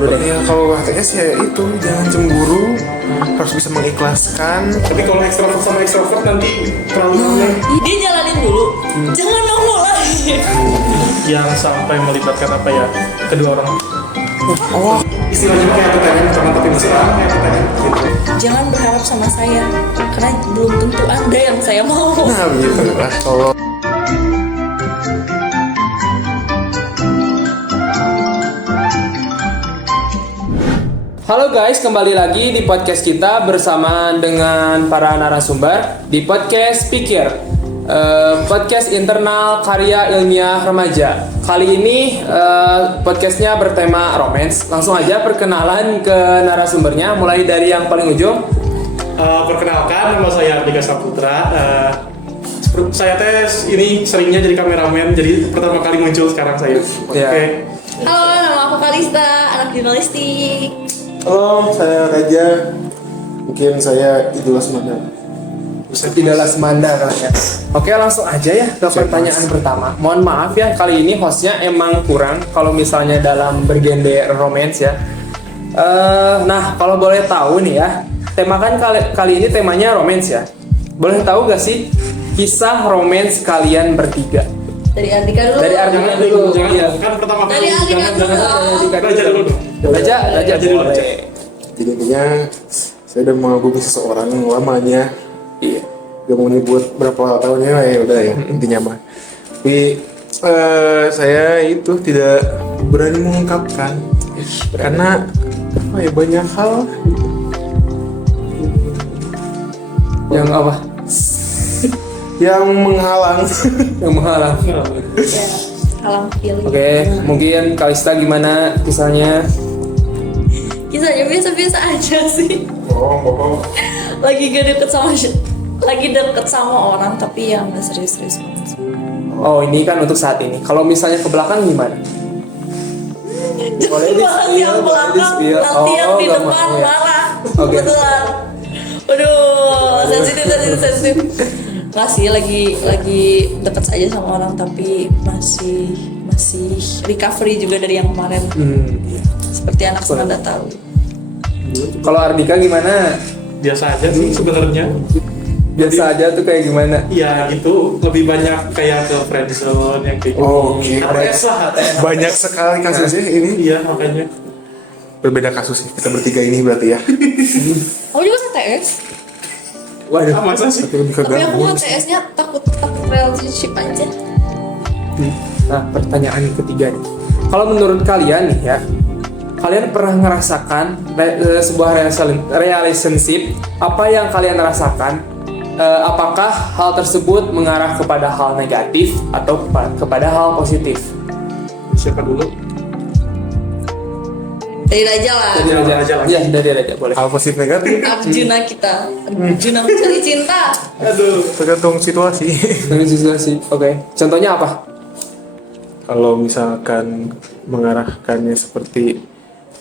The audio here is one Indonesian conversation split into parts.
dulu deh. Ya kalau HTS ya itu jangan cemburu, harus bisa mengikhlaskan. Tapi kalau ekstrovert sama ekstrovert nanti terlalu aneh. Dia jalanin dulu, jangan nongol lagi. Yang sampai melibatkan apa ya, kedua orang. Oh, Istilahnya kayak TTM teman tapi mesra, kayak TTM gitu. Jangan berharap sama saya, karena belum tentu Anda yang saya mau. nah begitu lah. Kalau Halo guys, kembali lagi di podcast kita bersama dengan para narasumber di podcast Pikir, podcast internal karya ilmiah remaja. Kali ini podcastnya bertema romance. Langsung aja perkenalan ke narasumbernya, mulai dari yang paling ujung. Perkenalkan, nama saya Ardika Saputra. Saya tes ini seringnya jadi kameramen, jadi pertama kali muncul sekarang saya. Ya. Oke. Halo, nama aku Kalista, anak jurnalistik. halo, saya Raja. Mungkin saya Idul Asmanda. Idola Semanda kan ya. Oke, langsung aja ya ke pertanyaan pertama. Mohon maaf ya, kali ini hostnya emang kurang kalau misalnya dalam bergenre romance ya. Nah, kalau boleh tahu nih ya, tema kan kali ini temanya romance ya. Boleh tahu gak sih kisah romance kalian bertiga? Dari Andika dulu. Dari Ardika Jangan dulu. jangan, Iya. kan pertama Dari kali. Ardika Jangan, dulu. jangan. Raja dulu dong. Raja dulu, boleh. Raja. Jadi intinya saya udah mengagumi seseorang lamanya. Iya. Gak mau nyebut berapa tahunnya lah ya udah ya intinya mah. Tapi saya itu tidak berani mengungkapkan karena apa ya banyak hal Yang apa? yang menghalang. Yang menghalang. Ya, halang pilih. Oke, mungkin Kalista gimana kisahnya? Kisahnya biasa-biasa aja sih. Bohong. Lagi deket sama orang tapi yang nggak serius-serius banget. Oh, ini kan untuk saat ini. Kalau misalnya ke belakang gimana? Boleh Bahas yang belakang, di-spill. nanti yang di nggak depan mau ya. marah. Oke. Kebetulan. Waduh, sensitif. Nggak sih, lagi deket aja sama orang tapi masih recovery juga dari yang kemarin. Seperti anak Semanda tahu. Kalau Ardika gimana? Biasa aja sih sebenarnya. Biasa aja tuh kayak gimana? Iya gitu, lebih banyak kayak ke friendzone yang kayak gitu. Oke. HTS lah, HTS. Banyak sekali kasusnya ini. Iya makanya. Berbeda kasus kita bertiga ini berarti ya. Aku juga HTS, Waduh. Ah, masa sih? Tapi lebih ke tapi aku gabung. HTS-nya takut relationship aja. Nah, pertanyaan yang ketiga nih. Kalau menurut kalian nih ya, kalian pernah ngerasakan sebuah relationship? Apa yang kalian rasakan? Apakah hal tersebut mengarah kepada hal negatif atau kepada hal positif? Siapa dulu? Dari Raja lah. Dari Raja. Raja lagi. Iya, dari Raja boleh. Hal positif negatif Arjuna kita. Arjuna mencari cinta. Aduh. tergantung situasi. Dari situasi. Oke. Contohnya apa? Kalau misalkan mengarahkannya seperti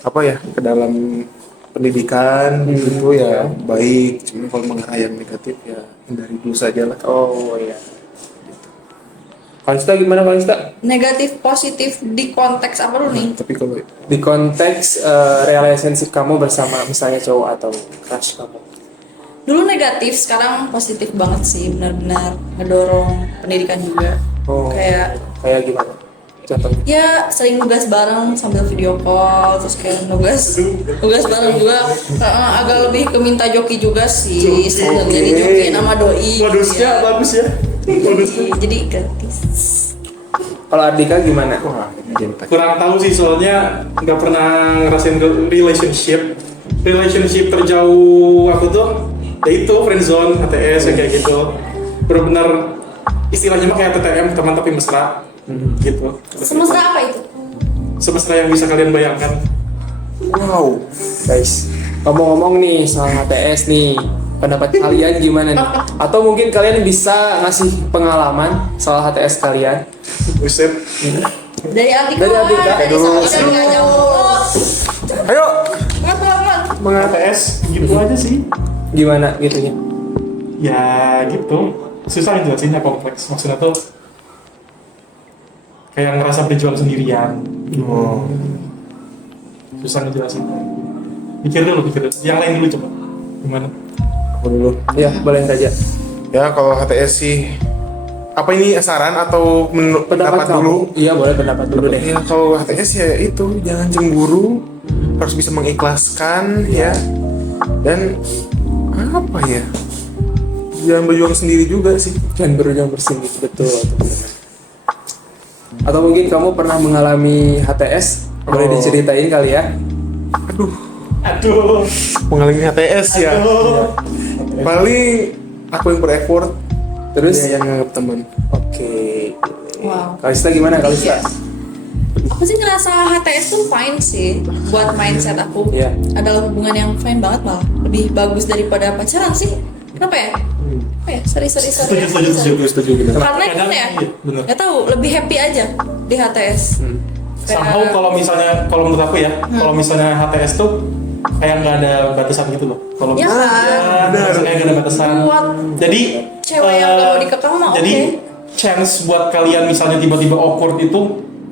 apa ya ke dalam pendidikan gitu ya baik, cuma kalau mengarah yang negatif ya hindari dulu saja lah. Oh iya. Kalista gimana Kalista? Negatif positif di konteks apa dulu nih? Tapi kalau Di konteks relationship kamu bersama misalnya cowok atau crush kamu. Dulu negatif, sekarang positif banget sih, benar-benar ngedorong pendidikan juga. Oh. Kayak Kayak gimana? Contohnya. ya sering nugas bareng sambil video call, terus kayak nugas bareng juga. Agak lebih ke minta joki juga sih, sebenarnya Oke. dijokiin sama doi. Modusnya ya. bagus ya. Modusnya. Jadi gratis. Kalau Ardika gimana? wah ini jadi tanya. Kurang tahu sih soalnya nggak pernah ngerasain relationship terjauh aku tuh ya itu friendzone, HTS ya kayak gitu. Benar-benar istilahnya mah kayak TTM teman tapi mesra gitu. Semesra apa itu? Semesra yang bisa kalian bayangkan. Wow, Guys, ngomong-ngomong nih soal HTS nih, pendapat kalian gimana nih? Atau mungkin kalian bisa ngasih pengalaman soal HTS kalian? Buset. Dari Andika. Dari Andika. Dari Aduh, sama Raja. ayo Teman-teman. HTS gitu aja sih. Gimana gitunya? Ya gitu. Susah jelasinnya, kompleks. Maksudnya tuh kayak ngerasa berjuang sendirian. oh. susah ngejelasin. Pikir dulu. Yang lain dulu coba. Gimana? Aku dulu. Ya, boleh saja. Ya kalau HTS sih, apa ini saran atau pendapat kamu. dulu? Iya, boleh pendapat dulu deh. Ya kalau HTS ya itu jangan cemburu, harus bisa mengikhlaskan ya, dan apa ya, jangan berjuang sendiri juga sih. Dan berjuang bersendiri, betul. Atau mungkin kamu pernah mengalami HTS? Boleh Oh. diceritain kali ya? Aduh. Mengalami HTS ya. Aduh. Paling aku yang bereffort, Terus? dia yang nganggap teman. Oke. Wow. Kalista gimana Kalista? Aku sih ngerasa HTS tuh fine sih buat mindset aku. Iya. Adalah hubungan yang fine banget malah. Lebih bagus daripada pacaran sih. Kenapa ya? Apa ya? Sorry. Setuju. Karena kan Kadang, ya, iya, bener. nggak tahu, lebih happy aja di HTS. Somehow kalau menurut aku ya, kalau misalnya HTS tuh kayak nggak ada batasan gitu loh. Kalau Ya misalnya kan? kayak nggak ada batasan. Buat Jadi cewek yang nggak mau dikekang mah jadi oke. chance buat kalian misalnya tiba-tiba awkward itu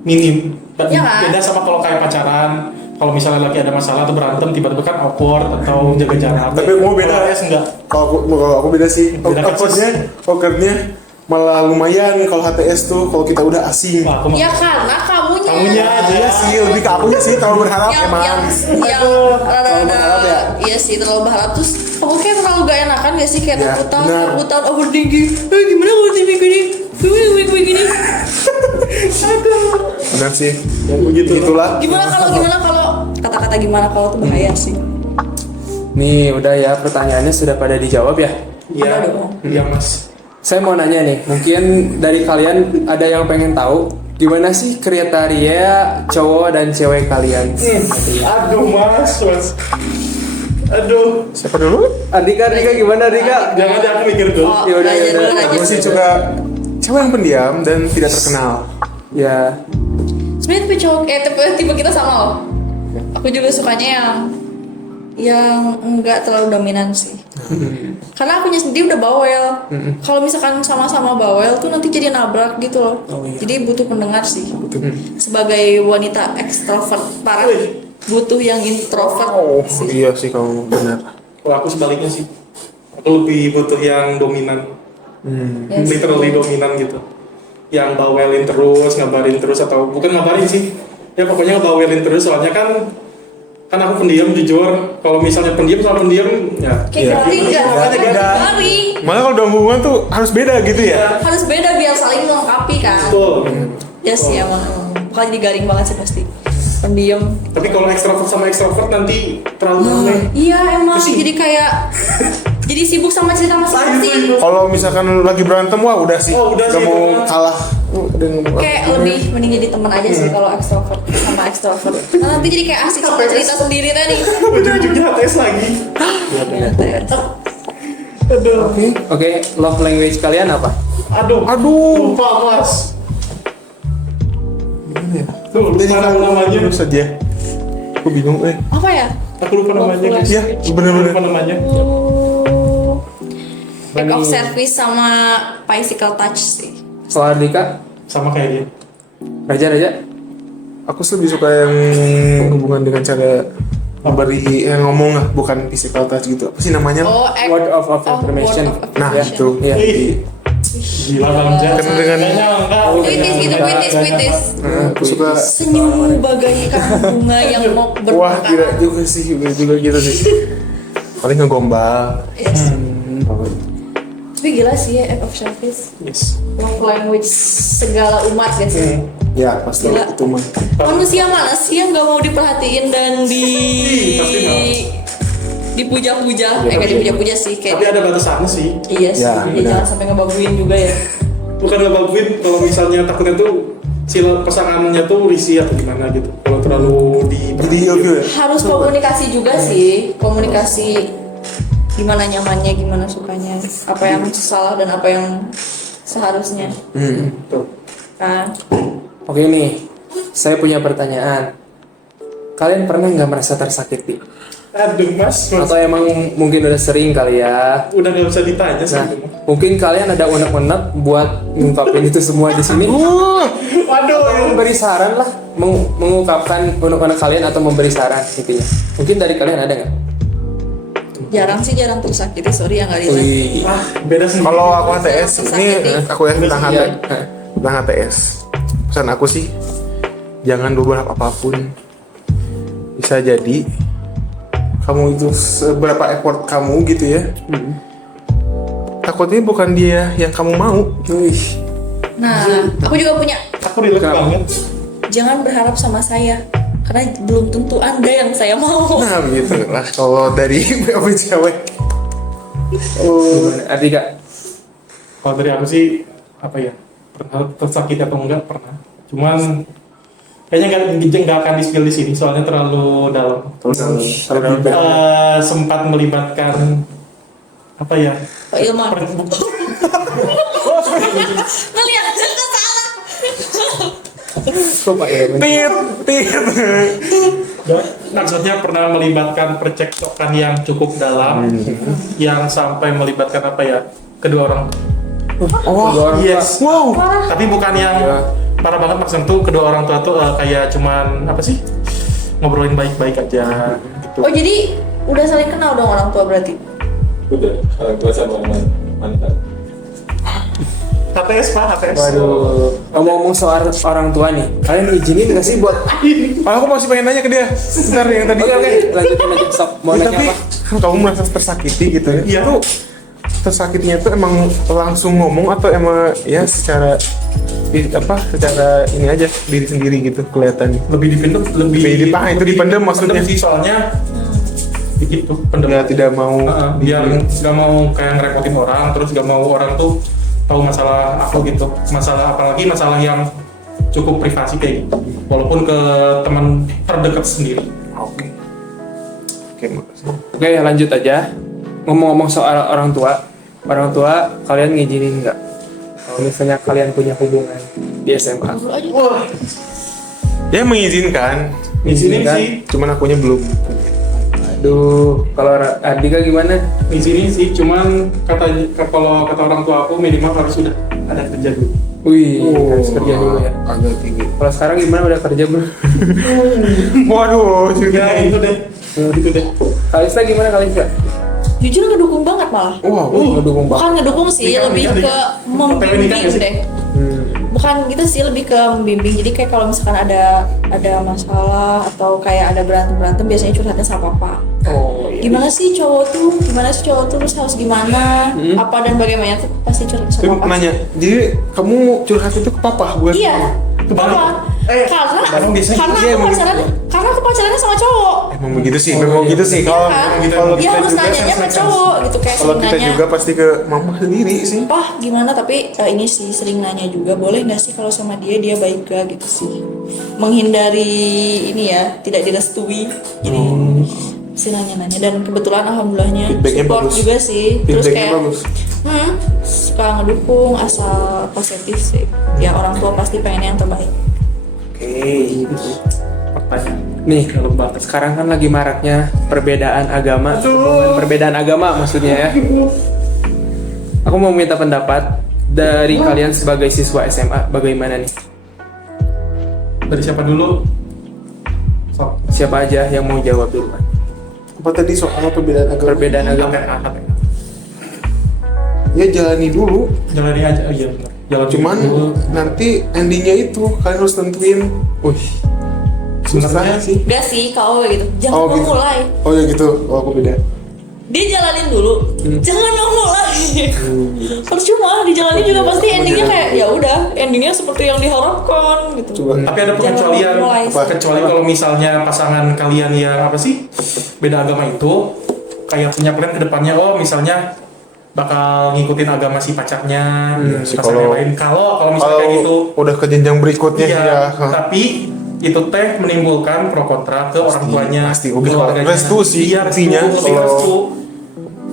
minim. Ya kan? Beda sama kalau kayak pacaran. Kalau misalnya lagi ada masalah atau berantem tiba-tiba kan awkward atau jaga jarak. Tapi mau beda. Kalau HTS enggak. Kalau aku beda sih. Beda Awkwardnya malah lumayan kalau HTS tuh kalau kita udah asing. Wah, aku mah- Ya karena kamunya. Kamunya aja. Iya sih, lebih ke akunya sih kalau berharap yang emang. rada-rada ya? iya sih terlalu berharap terus kamu kayak terlalu gak enakan gak sih kayak Ya, benar. takutan overthinking gimana kalau tim gini gini Benar sih. yang begitu. Itulah. gimana kalau kata-kata gimana kalau tuh bahaya sih. Nih udah ya, pertanyaannya sudah pada dijawab ya. Iya, Udah dong. iya mas. Saya mau nanya nih, mungkin dari kalian ada yang pengen tahu gimana sih kriteria cowok dan cewek kalian? Aduh mas. Aduh. Siapa dulu? Andika gimana Andika? Jangan deh aku mikir dulu. Oh, Yaudah, Raja yaudah. dulu, Raja Aku sih dulu. juga cewek yang pendiam dan tidak terkenal. Ya, Sebenarnya tipe cowok tipe kita sama loh. Aku juga sukanya yang enggak terlalu dominan sih. Karena akunya sendiri udah bawel. Kalau misalkan sama-sama bawel tuh nanti jadi nabrak gitu loh. Jadi butuh pendengar sih. Sebagai wanita ekstrovert parah, butuh yang introvert sih. Iya sih kamu benar. Kalau aku sebaliknya sih. Aku lebih butuh yang dominan. Ya sih. Literally dominan gitu. Yang bawelin terus, ngabarin terus atau bukan ngabarin sih. Ya pokoknya ngebawelin terus soalnya kan aku pendiam jujur. Kalau misalnya pendiam sama pendiam ya Kayak garing Iya, nggak? beda. Garing. Malah kalau dalam hubungan tuh harus beda gitu ya. Harus beda biar saling melengkapi kan. betul. Ya sih emang. Bakal jadi garing banget sih pasti. Pendiam. Tapi kalau ekstrovert sama ekstrovert nanti terlalu aneh. Iya emang Pusing. jadi kayak jadi sibuk sama cerita masing-masing. Kalau misalkan lu lagi berantem, wah udah sih. Oh, udah Gak sih, mau udah. kalah. Udah ngomong. Kayak lebih mending jadi teman aja sih kalau ekstrovert sama ekstrovert. Nah, nanti jadi kayak asik sama cerita sendiri tadi. Ujung-ujungnya HTS lagi. Aduh. oke. Love language kalian apa? Aduh. Lupa mas. Gimana ya? Tuh, Jadi lupa kalau namanya. terus saja. Aku bingung, Apa ya? Aku lupa namanya guys. Iya, bener-bener. Lupa namanya. Act of service sama physical touch sih. Soal Andika, Sama kayak dia. Raja. Aku sih lebih suka yang hubungan dengan cara memberi yang ngomong lah, bukan physical touch gitu. Apa sih namanya? Oh, act Word of affirmation. word of Nah, affirmation. itu. Iya. Ih, gila Bang Jan. Karena dengan- Kayaknya enggak. Puitis gitu, puitis. Aku suka. Senyum bagaikan bunga yang mau Wah, gila bermekaran. juga sih, juga gitu sih. Paling ngegombal. Yes. Tapi gila sih ya, act of service. Yes. Love language segala umat gak sih? Ya, pasti Gila. itu mah. Manusia mana sih yang gak mau diperhatiin dan pasti dipuja-puja? Nggak dipuja-puja sih Tapi kayak ada batasannya sih. iya sih. Ya, Ya, benar. jangan sampai ngebaguin juga ya. Bukan ngebaguin kalau misalnya takutnya tuh si pasangannya tuh risih atau gimana gitu. Kalau terlalu Jadi ilfil ya? Harus komunikasi juga sih. Komunikasi gimana nyamannya, gimana sukanya, apa yang salah dan apa yang seharusnya. Tuh. Kan? Oke nih, saya punya pertanyaan. kalian pernah nggak merasa tersakiti? Aduh mas, Atau emang mungkin udah sering kali ya? udah nggak usah ditanya sih. Nah, mungkin kalian ada unek-unek buat ngungkapin itu semua di sini. Waduh. Memberi saran lah, mengungkapkan unek-unek kalian atau memberi saran intinya. Mungkin dari kalian ada nggak? Jarang tersakiti, sorry ya nggak relate. Wih, Ah, beda sih. Kalau aku HTS, ini aku yang tentang Iya. tentang HTS. Pesan aku sih, jangan berharap apapun. Bisa jadi kamu itu seberapa effort kamu gitu ya. Takutnya bukan dia yang kamu mau. wih. Nah, aku juga punya. Aku relate Kenapa? banget. Jangan berharap sama saya, karena belum tentu Anda yang saya mau. Nah begitu lah kalau dari BOB cewek. Gimana? Adika? Kalau dari aku sih apa ya, pernah tersakiti atau enggak pernah. Cuman kayaknya nggak akan di-spill di sini soalnya terlalu dalam. Sempat melibatkan apa ya? Pak Ilman. Ngeliat ke salah. Kok Pak Irman? Tit. Maksudnya pernah melibatkan percekcokan yang cukup dalam, yang sampai melibatkan apa ya, kedua orang. Oh, Yes. Wow. Tapi bukan yang Iya. parah banget, maksudnya tuh kedua orang tua tuh kayak cuman apa sih, ngobrolin baik-baik aja gitu. Oh jadi udah saling kenal dong orang tua berarti? Udah, kalau gue sama mantan. HTS pak, HTS. Waduh, ngomong-ngomong soal orang tua nih, kalian izinin nggak sih buat? Aku masih pengen nanya ke dia. Bentar yang tadi. Oke, lanjutin aja stop. Mau Ya, nanya tapi apa? kan kamu merasa tersakiti gitu ya. Iya. Itu tersakitinya itu emang langsung ngomong atau emang ya secara secara ini aja diri sendiri gitu kelihatan. Lebih dipendem, Itu dipendem maksudnya. sih soalnya begitu, pendem. Ya tidak mau Biar nggak mau kayak ngerepotin orang, terus nggak mau orang tuh tahu masalah aku gitu, apalagi masalah yang cukup privasi kayak gitu, walaupun ke teman terdekat sendiri. Oke. Oke, makasih. Oke, lanjut aja. Ngomong-ngomong soal orang tua kalian ngizinin nggak? Kalau misalnya kalian punya hubungan di SMA, Wah, Ya mengizinkan. di sini Kan? sih, Cuman akunya belum. aduh, kalau Adika gimana? di sini sih, cuman kalau kata orang tua aku minimal harus sudah ada kerja dulu. Wih, harus kerja dulu ya. Agak tinggi. Kalau sekarang gimana udah kerja belum? Waduh, Ya itu deh, gitu deh. Kalista gimana Kalista? Jujur ngedukung banget malah. wow. Ngedukung banget. Bukan ngedukung sih, Nikah, lebih nikah, ke nikah. membimbing nikah nggak sih? deh. Hmm. Bukan gitu sih, lebih ke membimbing. Jadi kayak kalau misalkan ada masalah atau kayak ada berantem biasanya curhatnya sama papa. Oh, iya. Gimana sih cowok tuh terus harus gimana? Apa dan bagaimana tuh pasti curhat Tapi sama papa. nanya, jadi kamu curhat itu ke papa bukan? Iya. Kebalik. Karena Barang biasanya karena aku pacarannya sama cowok. Emang begitu sih, memang gitu sih. Iya Kalau kan? kalau Dia kita harus juga nanyanya ke cowok gitu kayak kalau sering kita nanya. juga pasti ke mama sendiri sih. Wah gimana tapi ini sih sering nanya juga boleh nggak sih kalau sama dia baik gak gitu sih, menghindari ini ya tidak direstui jadi sih nanya-nanya dan kebetulan alhamdulillahnya Feedbacknya support bagus. juga sih terus Feedbacknya kayak bagus. suka ngedukung asal positif sih ya orang tua pasti pengen yang terbaik. Oke. Pertanyaan. Nih, Dalam banget. sekarang kan lagi maraknya perbedaan agama, hubungan perbedaan agama maksudnya ya. Aku mau minta pendapat dari kalian sebagai siswa SMA, bagaimana nih? Dari siapa dulu? So, Siapa aja yang mau jawab duluan? Apa tadi soal perbedaan agama? Perbedaan agama. HTS. Ya jalani dulu. Jalani aja, oh iya benar. Jalan Cuman dulu. nanti endingnya itu kalian harus tentuin. Wih, Susah sih. Gak sih kalau kayak gitu jangan mau gitu. mulai, Oh ya gitu. Oh aku beda. dia jalanin dulu jangan mau mulai. Percuma dijalanin juga pasti endingnya kayak ya udah endingnya seperti yang diharapkan gitu. Coba. Tapi ada Jangan pengecualian, mulai. kecuali kalau misalnya pasangan kalian yang apa sih beda agama itu kayak punya plan ke depannya, oh misalnya bakal ngikutin agama si pacarnya, sih, pasangan kalau- yang lain. Kalau misalnya Kalau kayak gitu, udah ke jenjang berikutnya iya. ya. Tapi itu teh menimbulkan pro kontra ke orang tuanya, pasti. keluarganya. Restu sih Iya, restu, intinya. lebih Kalau- restu.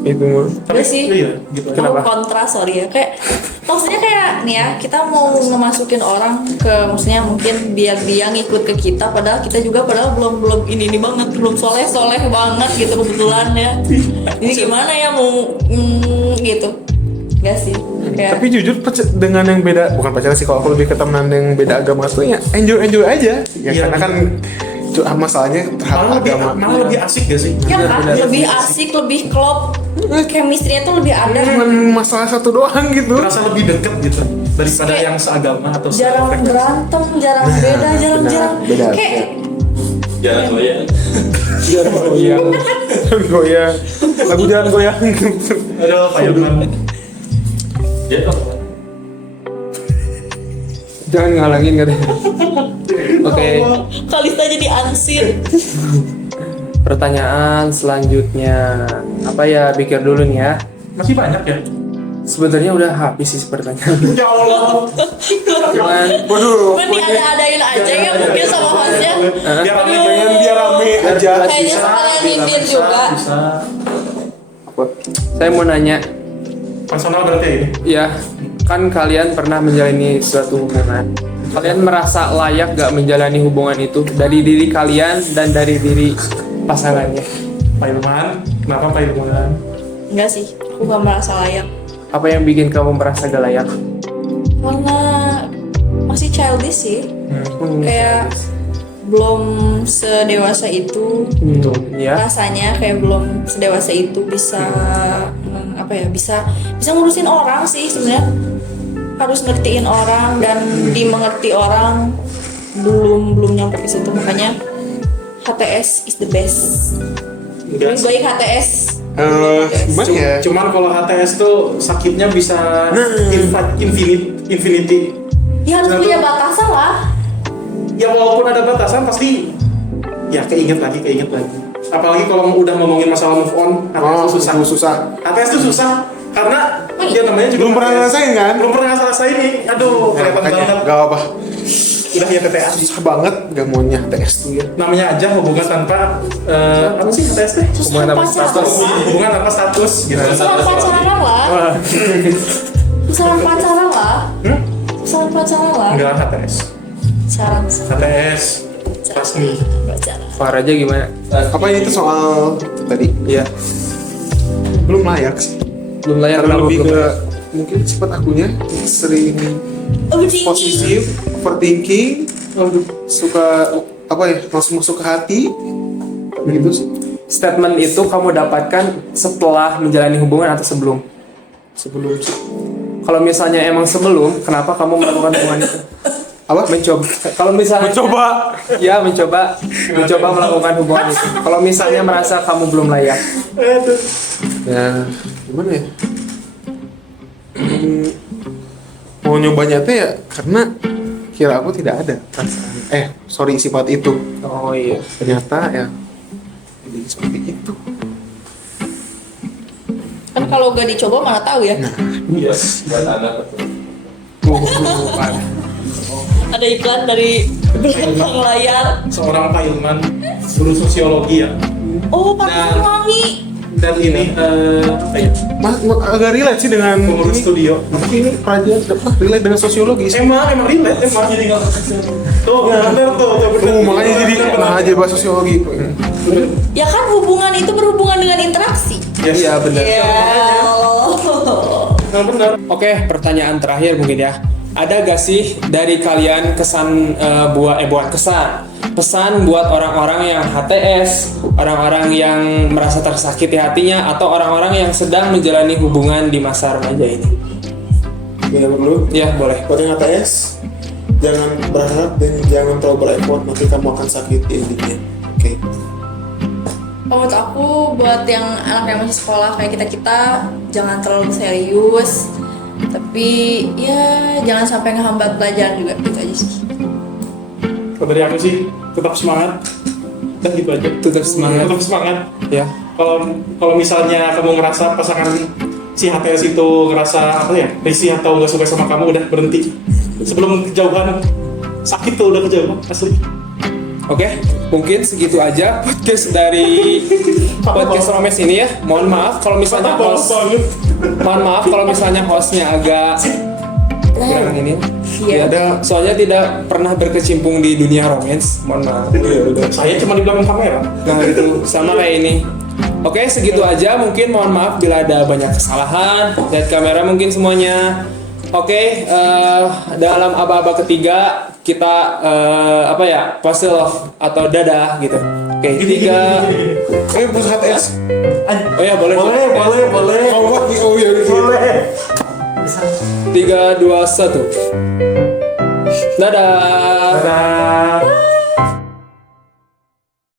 Itu mah. Tapi Iya sih. iya gitu. Kenapa? Mau kontra sorry ya, kayak maksudnya kayak nih ya, kita mau ngemasukin orang ke, maksudnya mungkin biar dia ngikut ke kita, padahal kita juga belum ini banget, belum soleh banget gitu kebetulan ya. Jadi gimana ya mau gitu, enggak sih kayak Tapi jujur dengan yang beda, bukan pacaran sih, kalau aku lebih ke temenan yang beda agama tuh ya enjoy aja. Ya Iya, karena kan masalahnya terhadap agama. malah lebih asik gak sih? ya kan benar. lebih asik, lebih klop, chemistry-nya tuh lebih ada. Cuman masalah satu doang gitu. Terasa lebih deket gitu daripada Kayak yang seagama atau Jarang sefrekuensi. berantem, jarang beda, jarang beda. kayak Jangan goyang. Goyang. Goyang. Lagu jangan goyang. Aduh, Pak Irman. Dia apa? Jangan ngalangin katanya. Oke. Kalista jadi ansir. Pertanyaan selanjutnya apa ya? Pikir dulu nih ya. Masih banyak ya? Sebenarnya udah habis sih pertanyaan. Ya Allah. Cuman, Waduh. Cuman diada-adain aja ya mungkin sama hostnya. Biar rame, Pengen biar rame aja. Kayaknya sekalian nyindir juga. Bisa. saya mau nanya, Personal berarti ya ini. ya kan kalian pernah menjalani suatu hubungan. Kalian merasa layak gak menjalani hubungan itu dari diri kalian dan dari diri pasangannya? Pak Irman, kenapa Pak Irman? Enggak sih, aku gak merasa layak. Apa yang bikin kamu merasa gak layak? Karena masih childish sih. Kayak belum sedewasa itu. Ya. Rasanya kayak belum sedewasa itu bisa bisa ngurusin orang sih sebenarnya. Harus ngertiin orang dan dimengerti orang, belum nyampe ke situ, makanya HTS is the best. Lebih baik HTS. Gimana ya? Cuman kalau HTS tuh sakitnya bisa infinity. Ya harus Nah, punya tuh- batasan lah. Ya walaupun ada batasan pasti ya keinget lagi. Apalagi kalau udah ngomongin masalah move on, HTS tuh susah. susah. HTS tuh susah karena dia namanya juga Belum pernah HTS. ngerasain kan? Belum pernah ngerasain nih. Aduh, kelihatan banget. Gak apa. Udah ya TTA. Susah banget gak maunya TS tuh ya. Namanya aja hubungan tanpa apa sih HTS teh? Hubungan tanpa status. Hubungan tanpa status gitu. Usaha pacaran lah. Usaha pacaran lah. Usaha pacaran lah. Enggak HTS. Saran. HTS resmi. Pacaran. Farah aja gimana? Apa ini tuh soal tadi? Iya. Belum layak sih. Belum layak Karena kenapa lebih belum ke layak? mungkin sifat akunya sering Overthinking. positif, overthinking, suka apa ya, langsung masuk ke hati, gitu sih. Statement itu kamu dapatkan setelah menjalani hubungan atau sebelum? Sebelum sih. Kalau misalnya emang sebelum, kenapa kamu melakukan hubungan itu? Apa? Mencoba. Kalau misalnya ya mencoba melakukan hubungan itu. Kalau misalnya merasa kamu belum layak, Ya gimana ya? Mau nyobanya teh ya karena kira aku tidak ada perasaan. Sifat itu. oh iya. Ternyata ya jadi seperti itu. Kan kalau gak dicoba mana tahu ya. Iya, buat anak. Ada iklan dari belakang layar. Seorang Pak Ilman, guru sosiologi ya. Oh, Pak Nah. Wangi. Dan ini apa ya? Agak relate sih dengan Pengurus studio. Tapi ini pelajaran relate dengan sosiologi sih. Emang relate, emang jadi nggak tuh, bener tuh, bener. Makanya jadi aja bahas sosiologi. Ya kan hubungan itu berhubungan dengan interaksi. Yes. Iya benar. Ya Allah. Benar. Oke, pertanyaan terakhir mungkin ya. Ada gak sih dari kalian kesan buat pesan buat orang-orang yang HTS, orang-orang yang merasa tersakiti hatinya, atau orang-orang yang sedang menjalani hubungan di masa remaja ini? Ya dulu. Ya boleh. Buat yang HTS, jangan berharap dan jangan terlalu bereffort, nanti kamu akan sakit di endingnya. Oke. Menurut aku buat yang anak yang masih sekolah kayak kita jangan terlalu serius, tapi ya jangan sampai ngehambat pelajaran juga, gitu aja sih. Kalau dari aku sih tetap semangat dan gitu aja. Tetap semangat. Tetap semangat. Ya. Kalau misalnya kamu ngerasa pasangan si HTS itu ngerasa apa ya, risih atau nggak suka sama kamu, udah berhenti sebelum kejauhan. Sakit tuh udah kejauhan asli. Oke, mungkin segitu aja podcast dari podcast Romes ini ya. Mohon maaf kalau misalnya hostnya agak kurang ini. Iya. Ya, soalnya tidak pernah berkecimpung di dunia romance. Mohon maaf. Saya cuma di belakang kamera. Nah itu sama kayak ini. Oke, segitu aja. Mungkin mohon maaf bila ada banyak kesalahan. Lihat kamera mungkin semuanya. Oke, dalam aba-aba ketiga kita pose love atau dadah gitu. Oke, 3. Pusat es. Oh ya boleh. Oh iya. 3, 2, 1. Dadah. Dadah.